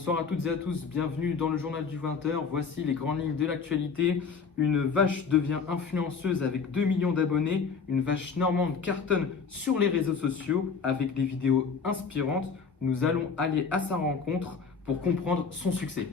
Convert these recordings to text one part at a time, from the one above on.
Bonsoir à toutes et à tous, bienvenue dans le journal du 20h. Voici les grandes lignes de l'actualité. Une vache devient influenceuse avec 2 millions d'abonnés. Une vache normande cartonne sur les réseaux sociaux avec des vidéos inspirantes. Nous allons aller à sa rencontre pour comprendre son succès.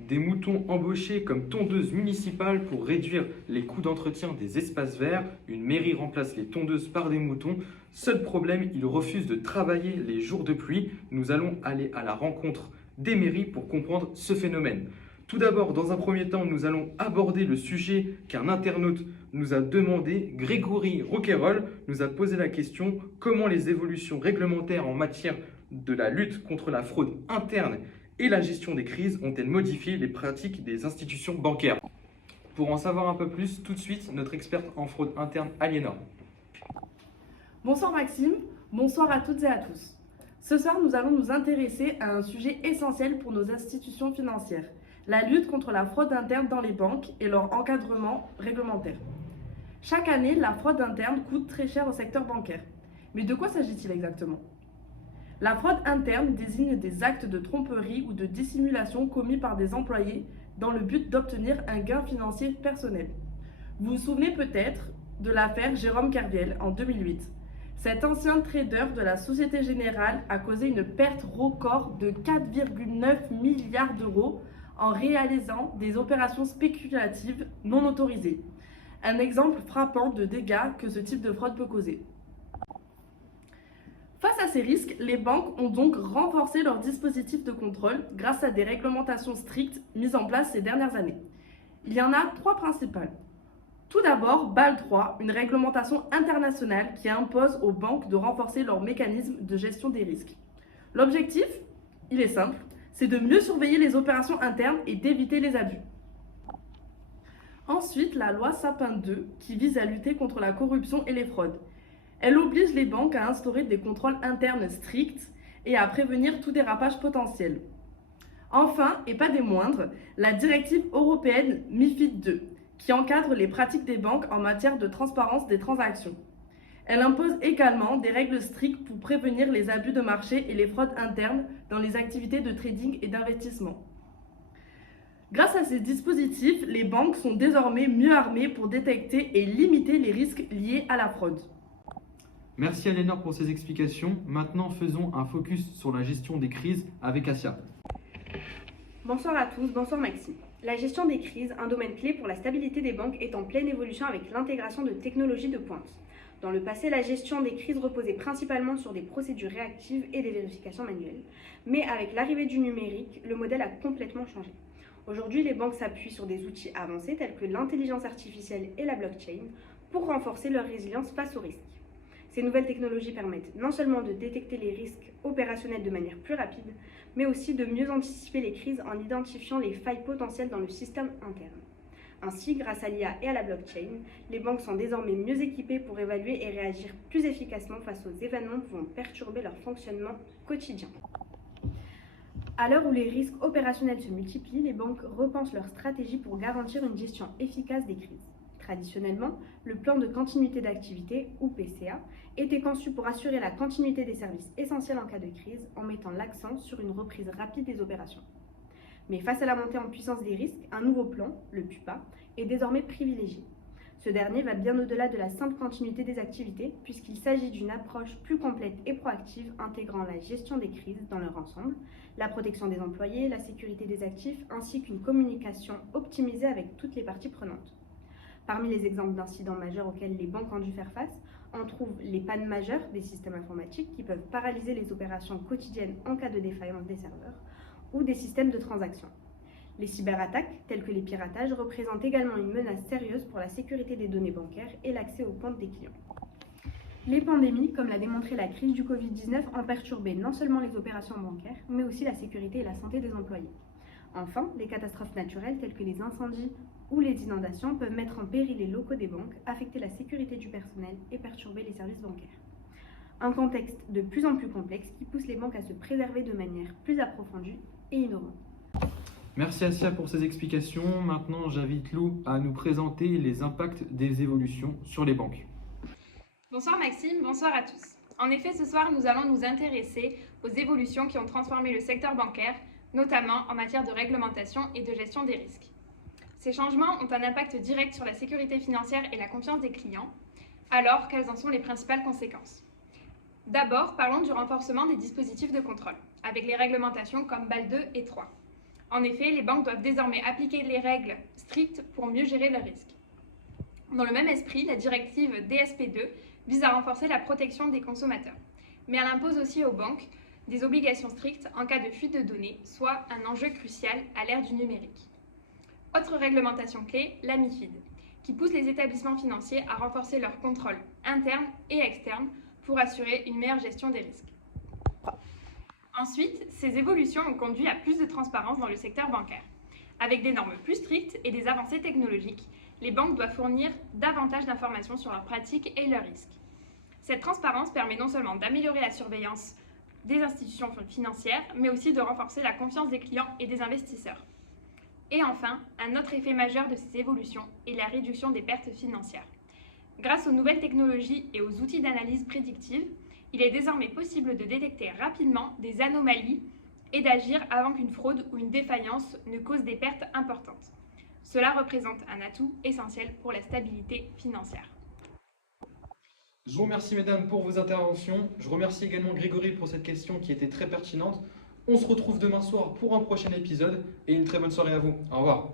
Des moutons embauchés comme tondeuses municipales pour réduire les coûts d'entretien des espaces verts. Une mairie remplace les tondeuses par des moutons. Seul problème, ils refusent de travailler les jours de pluie. Nous allons aller à la rencontre des mairies pour comprendre ce phénomène. Tout d'abord, dans un premier temps, nous allons aborder le sujet qu'un internaute nous a demandé. Grégory Roquayrol nous a posé la question: comment les évolutions réglementaires en matière de la lutte contre la fraude interne et la gestion des crises ont-elles modifié les pratiques des institutions bancaires? Pour en savoir un peu plus, tout de suite, notre experte en fraude interne, Aliénor. Bonsoir Maxime, bonsoir à toutes et à tous. Ce soir, nous allons nous intéresser à un sujet essentiel pour nos institutions financières, la lutte contre la fraude interne dans les banques et leur encadrement réglementaire. Chaque année, la fraude interne coûte très cher au secteur bancaire. Mais de quoi s'agit-il exactement? La fraude interne désigne des actes de tromperie ou de dissimulation commis par des employés dans le but d'obtenir un gain financier personnel. Vous vous souvenez peut-être de l'affaire Jérôme Kerviel en 2008. Cet ancien trader de la Société Générale a causé une perte record de 4,9 milliards d'euros en réalisant des opérations spéculatives non autorisées. Un exemple frappant de dégâts que ce type de fraude peut causer. Face à ces risques, les banques ont donc renforcé leur dispositif de contrôle grâce à des réglementations strictes mises en place ces dernières années. Il y en a 3 principales. Tout d'abord, BAL 3, une réglementation internationale qui impose aux banques de renforcer leurs mécanismes de gestion des risques. L'objectif, il est simple, c'est de mieux surveiller les opérations internes et d'éviter les abus. Ensuite, la loi Sapin 2 qui vise à lutter contre la corruption et les fraudes. Elle oblige les banques à instaurer des contrôles internes stricts et à prévenir tout dérapage potentiel. Enfin, et pas des moindres, la directive européenne MiFID 2, qui encadre les pratiques des banques en matière de transparence des transactions. Elle impose également des règles strictes pour prévenir les abus de marché et les fraudes internes dans les activités de trading et d'investissement. Grâce à ces dispositifs, les banques sont désormais mieux armées pour détecter et limiter les risques liés à la fraude. Merci Aliénor pour ces explications. Maintenant, faisons un focus sur la gestion des crises avec Asia. Bonsoir à tous, bonsoir Maxime. La gestion des crises, un domaine clé pour la stabilité des banques, est en pleine évolution avec l'intégration de technologies de pointe. Dans le passé, la gestion des crises reposait principalement sur des procédures réactives et des vérifications manuelles. Mais avec l'arrivée du numérique, le modèle a complètement changé. Aujourd'hui, les banques s'appuient sur des outils avancés tels que l'intelligence artificielle et la blockchain pour renforcer leur résilience face aux risques. Ces nouvelles technologies permettent non seulement de détecter les risques opérationnels de manière plus rapide, mais aussi de mieux anticiper les crises en identifiant les failles potentielles dans le système interne. Ainsi, grâce à l'IA et à la blockchain, les banques sont désormais mieux équipées pour évaluer et réagir plus efficacement face aux événements qui vont perturber leur fonctionnement quotidien. À l'heure où les risques opérationnels se multiplient, les banques repensent leur stratégie pour garantir une gestion efficace des crises. Traditionnellement, le plan de continuité d'activité, ou PCA, était conçu pour assurer la continuité des services essentiels en cas de crise en mettant l'accent sur une reprise rapide des opérations. Mais face à la montée en puissance des risques, un nouveau plan, le PUPA, est désormais privilégié. Ce dernier va bien au-delà de la simple continuité des activités puisqu'il s'agit d'une approche plus complète et proactive intégrant la gestion des crises dans leur ensemble, la protection des employés, la sécurité des actifs ainsi qu'une communication optimisée avec toutes les parties prenantes. Parmi les exemples d'incidents majeurs auxquels les banques ont dû faire face, on trouve les pannes majeures des systèmes informatiques qui peuvent paralyser les opérations quotidiennes en cas de défaillance des serveurs ou des systèmes de transaction. Les cyberattaques, telles que les piratages, représentent également une menace sérieuse pour la sécurité des données bancaires et l'accès aux comptes des clients. Les pandémies, comme l'a démontré la crise du Covid-19, ont perturbé non seulement les opérations bancaires, mais aussi la sécurité et la santé des employés. Enfin, les catastrophes naturelles telles que les incendies ou les inondations peuvent mettre en péril les locaux des banques, affecter la sécurité du personnel et perturber les services bancaires. Un contexte de plus en plus complexe qui pousse les banques à se préserver de manière plus approfondie et innovante. Merci Asia pour ces explications. Maintenant, j'invite Lou à nous présenter les impacts des évolutions sur les banques. Bonsoir Maxime, bonsoir à tous. En effet, ce soir, nous allons nous intéresser aux évolutions qui ont transformé le secteur bancaire notamment en matière de réglementation et de gestion des risques. Ces changements ont un impact direct sur la sécurité financière et la confiance des clients. Alors, quelles en sont les principales conséquences? D'abord, parlons du renforcement des dispositifs de contrôle, avec les réglementations comme BAL 2 et 3. En effet, les banques doivent désormais appliquer les règles strictes pour mieux gérer leurs risques. Dans le même esprit, la directive DSP2 vise à renforcer la protection des consommateurs, mais elle impose aussi aux banques des obligations strictes en cas de fuite de données, soit un enjeu crucial à l'ère du numérique. Autre réglementation clé, la MiFID, qui pousse les établissements financiers à renforcer leur contrôle interne et externe pour assurer une meilleure gestion des risques. Ensuite, ces évolutions ont conduit à plus de transparence dans le secteur bancaire. Avec des normes plus strictes et des avancées technologiques, les banques doivent fournir davantage d'informations sur leurs pratiques et leurs risques. Cette transparence permet non seulement d'améliorer la surveillance des institutions financières, mais aussi de renforcer la confiance des clients et des investisseurs. Et enfin, un autre effet majeur de ces évolutions est la réduction des pertes financières. Grâce aux nouvelles technologies et aux outils d'analyse prédictive, il est désormais possible de détecter rapidement des anomalies et d'agir avant qu'une fraude ou une défaillance ne cause des pertes importantes. Cela représente un atout essentiel pour la stabilité financière. Je vous remercie mesdames pour vos interventions. Je remercie également Grégory pour cette question qui était très pertinente. On se retrouve demain soir pour un prochain épisode et une très bonne soirée à vous. Au revoir.